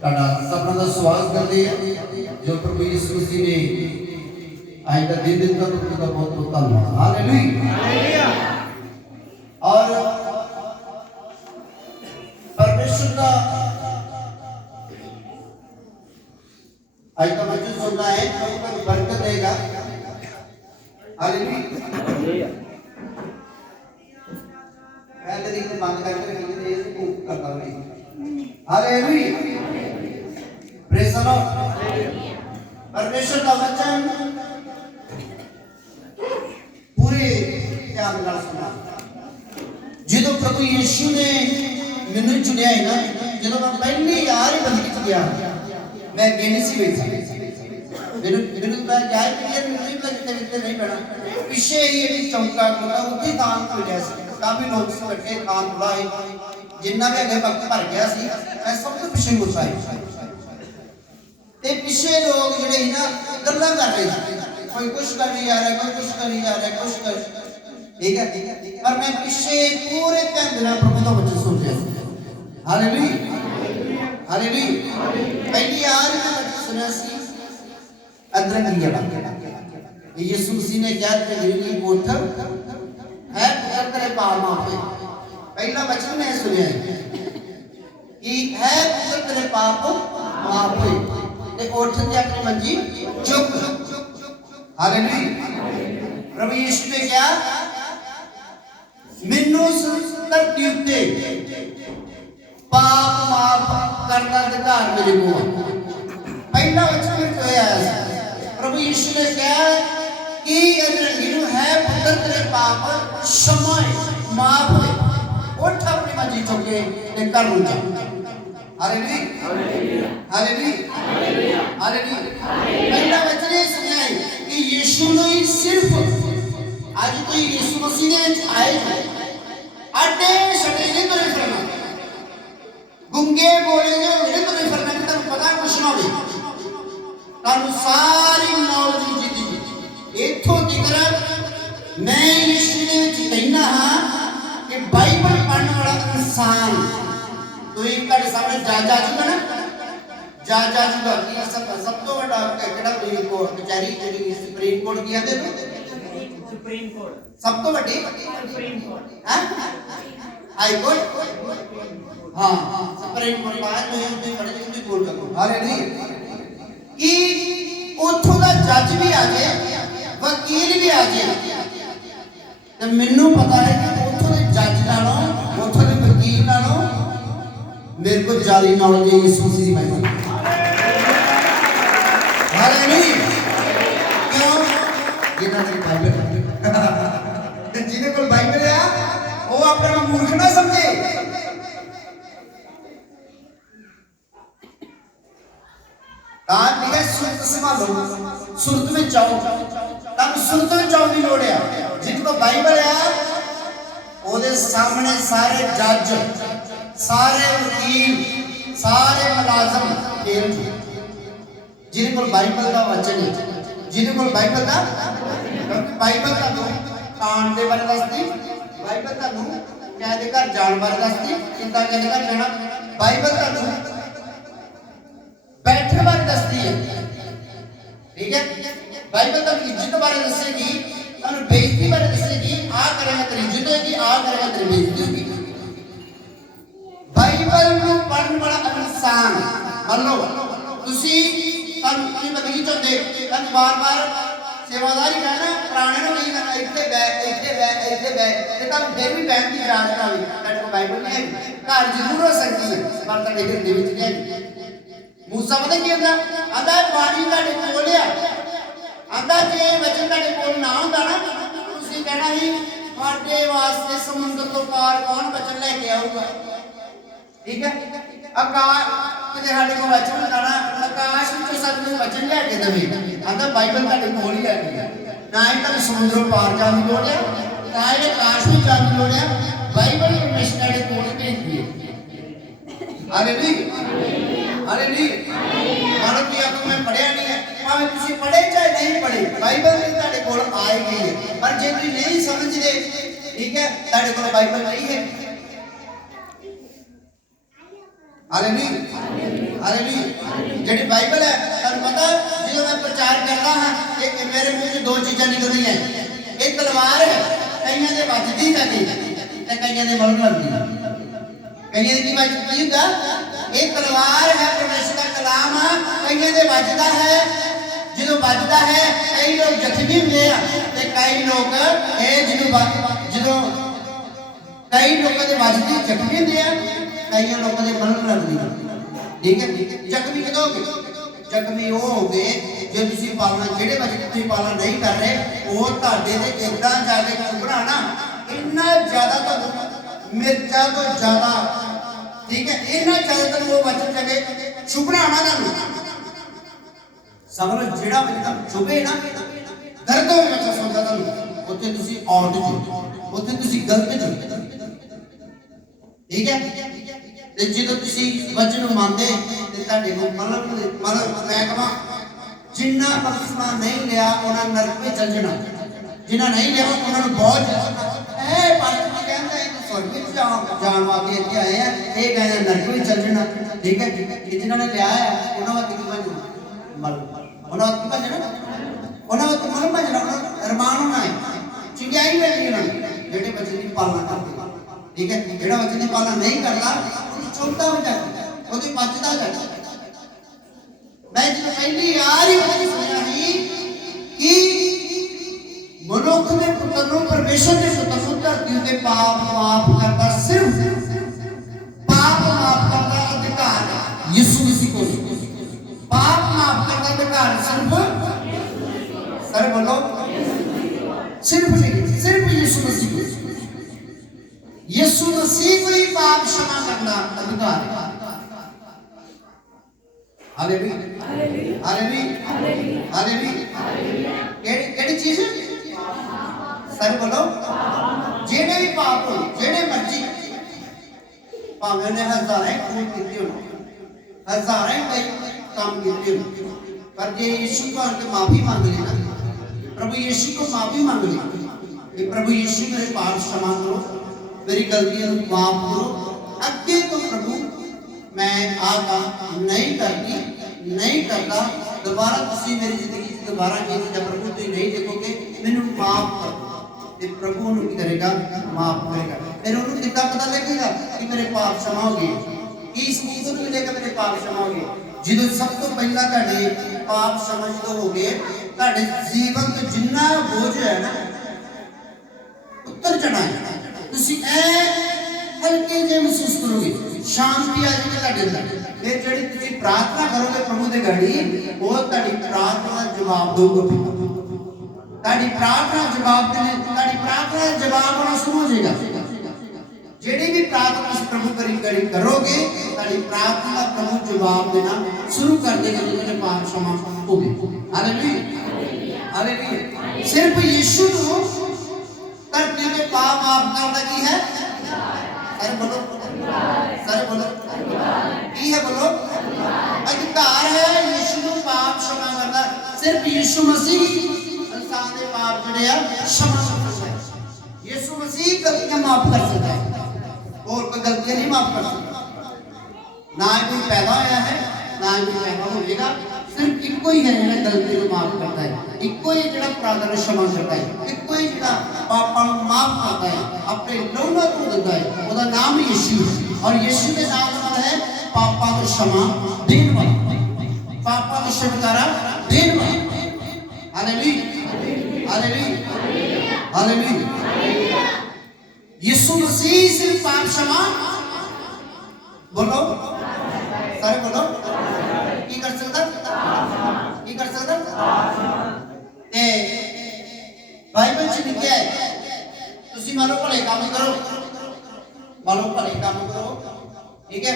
ਤੁਹਾਡਾ ਸਭਨਾਂ ਦਾ ਸਵਾਗਤ ਕਰਦੇ ਹਾਂ ਜੋ ਪ੍ਰਭੂ ਯਿਸੂ ਮਸੀਹ ਨੇ ਅੱਜ ਦਾ ਦਿਨ ਦਿੱਤਾ ਤਾਂ ਉਹਦਾ ਬਹੁਤ ਬਹੁਤ ਧੰਨਵਾਦ। ਹਾਲੇਲੂਇਆ। और परमेश्वर का आज का वचन सुनना है, प्रभु बरकत देगा। हालेलुया। पहले दिन बंद करके रखेंगे ये को करता नहीं। हालेलुया। Praise the Lord. परमेश्वर का वचन पूरे ध्यान ਨਾਲ सुनना। ਜਦੋਂ ਪ੍ਰਭੂ ਯਿਸੂ ਨੇ ਮੈਨੂੰ ਚੁਣਿਆ ਹੈ ਨਾ, ਜਦੋਂ ਮੈਂ ਪਹਿਲੀ ਵਾਰ ਬੰਦਗੀ ਚ ਗਿਆ, ਮੈਂ ਅੱਗੇ ਨਹੀਂ ਸੀ ਬੈਠਾ। ਮੈਨੂੰ ਮੈਂ ਜਾਇ ਕਿ ਮੈਨੂੰ ਨਹੀਂ ਪਤਾ ਕਿਤੇ ਨਹੀਂ ਪੈਣਾ। ਪਿੱਛੇ ਹੀ ਇੱਕ ਚੌਂਕਾ ਖੁੱਲਾ, ਉੱਥੇ ਥਾਂ ਖੁੱਲਿਆ ਸੀ, ਕਾਫੀ ਲੋਕ ਸੀ ਇਕੱਠੇ, ਥਾਂ ਖੁੱਲਾ ਹੈ। ਜਿੰਨਾ ਵੀ ਅੱਗੇ ਵਕਤ ਭਰ ਗਿਆ ਸੀ, ਮੈਂ ਸਭ ਤੋਂ ਪਿੱਛੇ ਮੁੱਛਾ ਹੈ ਤੇ ਪਿੱਛੇ ਲੋਕ ਜਿਹੜੇ ਸੀ ਨਾ ਗੱਲਾਂ ਕਰ ਰਹੇ ਸੀ, ਕੋਈ ਕੁਛ ਕਰੀ ਜਾ ਰਿਹਾ, ਕੋਈ ਕੁਛ ਕਰੀ ਜਾ ਰਿਹਾ, ਕੁਛ ਕਰ ठीक है। पर मैं पीछे पूरे ध्यान देना प्रभु का वचन सुन रहा। हालेलुया। हालेलुया। पहली यार मैं वचन सुना सी अंदर की गया यीशु मसीह ने क्या तेरी कोठ है पुत्र तेरे पाप माफ है। पहला वचन मैं सुना कि है पुत्र तेरे पाप माफ है ते उठ के अपनी मंजी चुक। हालेलुया। प्रभु यीशु ने क्या ਮੈਨੂੰ ਧਰਤੀ ਉੱਤੇ ਪਾਪ ਮਾਫ ਕਰਨ ਦਾ ਅਧਿਕਾਰ ਮੇਰੇ ਕੋਲ। ਪਹਿਲਾ ਵਚਨ ਵਿੱਚ ਹੋਇਆ ਸੀ ਪ੍ਰਭੂ ਯਿਸੂ ਨੇ ਕਿਹਾ ਕਿ ਅਧਰੰਗੀ ਨੂੰ ਹੈ ਪੁੱਤਰ ਤੇਰੇ ਪਾਪ क्षमा ਮਾਫ ਹੋਏ, ਉੱਠ ਆਪਣੀ ਮੰਜੀ ਚੁੱਕ ਕੇ ਤੇ ਘਰ ਨੂੰ ਜਾ। ਹਾਲੇਲੂਇਆ। ਹਾਲੇਲੂਇਆ। ਹਾਲੇਲੂਇਆ। ਪਹਿਲਾ ਵਚਨ ਇਹ ਸੁਣਿਆ ਕਿ ਯਿਸੂ ਨੂੰ ਹੀ ਸਿਰਫ आज कोई यीशु मसीह ने आए अड्डे सटे नहीं तो नहीं फिरना, गुंगे बोले जो नहीं तो नहीं फिरना कि तेरे पता कुछ ना हो, तानु सारी नॉलेज जीती इथों तक मैं यीशु ने कहना हाँ कि बाइबल पढ़ने वाला इंसान तो इनका सामने जा चुका ना, जा चुका कि सब तो बड़ा केड़ा सुप्रीम कोर्ट कचहरी जी सुप्रीम कोर्ट की आते सुप्रीम कोर्ट सब तो बड़ी सुप्रीम कोर्ट हाई कोर्ट हाँ सुप्रीम कोर्ट बाद में उन्हें बड़े उन्हें कोर्ट का हालेलुया कि उठो दा जज भी आ जाए, वकील भी आ जाए, तो मैनू पता है कि उठो दे जज नालों उठो दे वकील नालों मेरे को जारी नॉलेज है यीशु मसीह में। हालेलुया। क्यों जिन्हां दी बाइबल जिन्हें कोल बाइबल है वो अपने को मूर्ख ना समझे। कहा सुरत संभालो, सुरत में जाओ, तब सुरत में जाओ की लोड़ है। जिनको बाइबल है ओदे सामने सारे जज, सारे वकील, सारे मुलाजम फेल। जिन्हें कोल बाइबल का वचन है, जिन्हें कोल बाइबल का बाइबल का खान के बारे दसती, बाइबल तुहानू कैदे घर जान बारे दसती, किंदा कैदे घर जाना, बाइबल तुहानू बैठने बारे दसती है। ठीक है। बाइबल तुहानू इज्जत बारे दसेगी, तुहानू बेइज्जती बारे दसेगी, आ करेगा तेरी इज्जत होगी, आ करेगा तेरी बेइज्जती होगी। बाइबल नू पढ़ने वाला इंसान मान लो तुसी तुहानू अपनी बदली चोंदे तुहानू बार-बार सेवादारी कहना पुराने को नहीं करना इतने ते तुहानू फिर भी टाइम की जांच ना होई, तुहाडे कोल बाइबल नहीं है, घर जरूर हो सकती है पर तुहाडे हिरदे विच नहीं है। मूसा पता की कहंदा आंदा पानी तुहाडे कोल आ, आंदा जे वचन तुहाडे कोल ना हुंदा ना तुसीं कहना ही तुहाडे वास्ते समुंदर तो पार कौन वचन लेके आऊगा। ठीक है। आकाश किते साडे कोल वचन हुंदा ना आकाश विचों सानू वचन लेके देवे, आंदा बाइबल तुहाडे कोल ही है, ना ही तुहानू समुंदरों पार जाने की लोड़ है, ना ही आकाश में जाने की लोड़ है, बाइबल परमेश्वर तुहाडे कोल भेज दी है। हालेलुया। हालेलुया। मानो कि आप मैं पढ़िया नहीं है, भावे तुसीं पढ़े चाहे नहीं पढ़े, बाइबल तुहाडे कोल आ गई है, पर जे तुसीं नहीं समझदे, ठीक है, तुहाडे कोल बाइबल नहीं है। Hallelujah hallelujah. ਜਿਹੜੀ ਬਾਈਬਲ ਹੈ ਤੁਹਾਨੂੰ ਪਤਾ ਜਦੋਂ ਮੈਂ ਪ੍ਰਚਾਰ ਕਰਦਾ ਹਾਂ ਕਿ ਮੇਰੇ ਮੂੰਹ 'ਚ ਦੋ ਚੀਜ਼ਾਂ ਨਿਕਲਦੀਆਂ ਇਹ ਤਲਵਾਰ ਹੈ ਕਈਆਂ ਦੇ ਵੱਜਦੀ ਜਾਂਦੀ ਤੇ ਕਈਆਂ ਦੇ ਮਰਨ ਲੱਗਦੀ ਕਈਆਂ ਦੀ ਕੀ ਵੱਜਦੀ ਹੁੰਦਾ ਇਹ ਤਲਵਾਰ ਹੈ ਪਰਮੇਸ਼ਰ ਦਾ ਕਲਾਮ ਕਈਆਂ ਦੇ ਵੱਜਦਾ ਹੈ ਜਦੋਂ ਵੱਜਦਾ ਹੈ ਕਈ ਲੋਕ ਜ਼ਖਮੀ ਹੁੰਦੇ ਆ ਤੇ ਕਈ ਲੋਕ ਇਹ ਜਦੋਂ ਕਈ ਲੋਕਾਂ ਦੇ ਵੱਜਦੀ ਜ਼ਖਮੀ ਹੁੰਦੇ ਆ ਕਈਆਂ ਲੋਕਾਂ ਦੇ ਮਰਨ ਲੱਗਦੀ ठीक है। जख्मी कदों हो गए जख्मी वो हो गए जो तुसी पालना जेड़े बच्चे तुसी पालना नहीं कर रहे वो ਤੁਹਾਡੇ ਤੇ ਇਦਾਂ ਜਾ ਕੇ ਚੁਭਣਾ ਨਾ ਇੰਨਾ ਜ਼ਿਆਦਾ तो मिर्चा तो ज्यादा ठीक है ਇੰਨਾ ਜ਼ਿਆਦਾ तो वो बच्चे जगे चुभना ना ਤੁਹਾਨੂੰ ਸਮਝ ਜਿਹੜਾ ਬੱਚਾ ਚੁਭੇ ਨਾ ਦਰਦ ਹੋਵੇ ਬੱਚਾ ਸੌਂਦਾ ਤੁਹਾਨੂੰ ਉੱਥੇ ਤੁਸੀਂ ਆਊਟ ਜੀ ਉੱਥੇ ਤੁਸੀਂ ਗਲਤ ਜੀ ਠੀਕ ਹੈ। ਤੇ ਜਦੋਂ ਤੁਸੀਂ ਵਚਨ ਨੂੰ ਮੰਨਦੇ ਤੇ ਤੁਹਾਡੇ ਕੋਲ ਮਤਲਬ ਮੈਂ ਕਹਾਂ ਜਿੰਨਾ ਬਖਸ਼ਿਸ਼ਾ ਨਹੀਂ ਲਿਆ ਉਹਨਾਂ ਨਰਕ ਵਿੱਚ ਚਲ ਜਾਣਾ ਜਿਨ੍ਹਾਂ ਨਹੀਂ ਲਿਆ ਉਹਨਾਂ ਨੂੰ ਬਹੁਤ ਇਹ ਪਾਸਟਰ ਕਹਿੰਦਾ ਇਹ ਸਵਰਗ ਵਿੱਚ ਜਾਣ ਵਾਸਤੇ ਇੱਥੇ ਆਏ ਆ ਇਹ ਕਹਿੰਦਾ ਨਰਕ ਵਿੱਚ ਚਲ ਜਾਣਾ ਠੀਕ ਹੈ। ਜਿਨ੍ਹਾਂ ਨੇ ਲਿਆ ਹੈ ਉਹਨਾਂ ਵਾਸਤੇ ਕੀ ਭਜਣਾ ਮਲ ਉਹਨਾਂ ਵਾਸਤੇ ਭਜਣਾ ਉਹਨਾਂ ਵਾਸਤੇ ਮਲ ਭਜਣਾ ਉਹਨਾਂ ਅਰਮਾਨ ਹੋਣਾ ਹੈ ਚੰਗਿਆਈ ਮਿਲਣੀ ਉਹਨਾਂ ਨੂੰ ਜਿਹੜੇ ਬੱਚੇ ਦੀ ਪਾਲਣਾ ਕਰਦੇ ठीक है। ਜਿਹੜਾ ਬੱਚੇ ਦੀ ਪਾਲਣਾ ਨਹੀਂ ਕਰਦਾ ਚੁੱਪਦਾ ਹੋ ਜਾਂਦਾ ਉਹਦੀ ਬਚਦਾ ਜਾਂਦਾ ਮੈਂ ਜਦੋਂ ਪਹਿਲੀ ਵਾਰ ਹੀ ਸੁਣਿਆ ਸੀ ਕਿ ਮਨੁੱਖ ਦੇ ਪੁੱਤਰ ਨੂੰ ਪਰਮੇਸ਼ਰ ਦੇ ਪੁੱਤਰ ਨੂੰ ਧਰਤੀ ਉੱਤੇ ਪਾਪ ਮਾਫ ਕਰਦਾ ਸਿਰਫ ਪਾਪ ਮਾਫ ਕਰਦਾ ਅਧਿਕਾਰ ਯਿਸੂ ਮਸੀਹ ਕੋਲ ਪਾਪ ਮਾਫ ਕਰਦਾ ਅਧਿਕਾਰ ਸਿਰਫ ਸਰ ਬੋਲੋ सिर्फ यीशु मसीह को यीशु मसीह को ही पाप क्षमा करना अधिकार है। Hallelujah hallelujah hallelujah. केड़ी चीज सर बोलो जेड़े भी पाप हो जेड़े मर्जी भावे ने हजारें खून कीते हो हजारें कई काम कीते हो पर जे यीशु को आके माफी मांग ली ना प्रभु यीशु को माफी मांग ली कि प्रभु यीशु मेरे पाप क्षमा करो मेरी गलतियों को माफ करो अगे तो प्रभु मैं आगा नहीं करती नहीं करता दोबारा तुसी मेरी जिंदगी च दोबारा ये चीज़ प्रभु तुम नहीं देखोगे मैनू माफ कर ते प्रभु उन्होंने की करेगा माफ करेगा फिर उन्होंने कितना पता लगेगा कि मेरे पाप क्षमा हो गए कि सबूत तो मिलेगा मेरे पाप क्षमा हो गए जो सब तो पहला तुहाडे पाप समझ तो हो गए तुहाडे जीवन तो जिन्ना बोझ है ना उतर जाना है तुसी ऐ हल्के जे महसूस करोगे शांति आ जाएगी तुहाडे अंदर फिर जेड़ी तुसी प्रार्थना करोगे प्रभु दे गड़ी वो तुहाडी प्रार्थना दा जवाब देगा तुहाडी प्रार्थना जवाब देने तुहाडी प्रार्थना जवाब आना शुरू हो जाएगा जेड़ी भी प्रार्थना प्रभु करी करोगे तारी प्रार्थना प्रभु जवाब देना शुरू कर देगा जिन्होंने पाप क्षमा हो गए। Hallelujah hallelujah. सिर्फ यीशु को धरती के पाप माफ करना की है सर बोलो की है बोलो अधिकार है यीशु को पाप क्षमा करना सिर्फ यीशु मसीह इंसान के पाप जड़े क्षमा कर सकता है यीशु मसीह गलतियां माफ कर सकता है और कोई गलतियां नहीं माफ कर सकता ना कोई पैदा होया है ना कोई पैदा होगा सिर्फ इको ही है जो गलती को माफ करता है इको ही जो अपराध क्षमा करता है इको ही जो पापों को माफ करता है अपने लहू को देता है उसका नाम यीशु है और यीशु के नाम का है पापों को क्षमा देने वाला पापों को छुटकारा देने वाला। Hallelujah hallelujah hallelujah. यीशु मसीह सिर्फ पाप क्षमा बोलो सारे बोलो की कर सकता ते बाइबल च लिखा है तुसी मानो भले काम करो ठीक है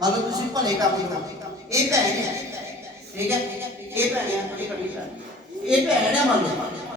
मानो तुसी भले काम करो ये भैन है ठीक है ये भैन है बड़ी बड़ी ये भैन है मान लो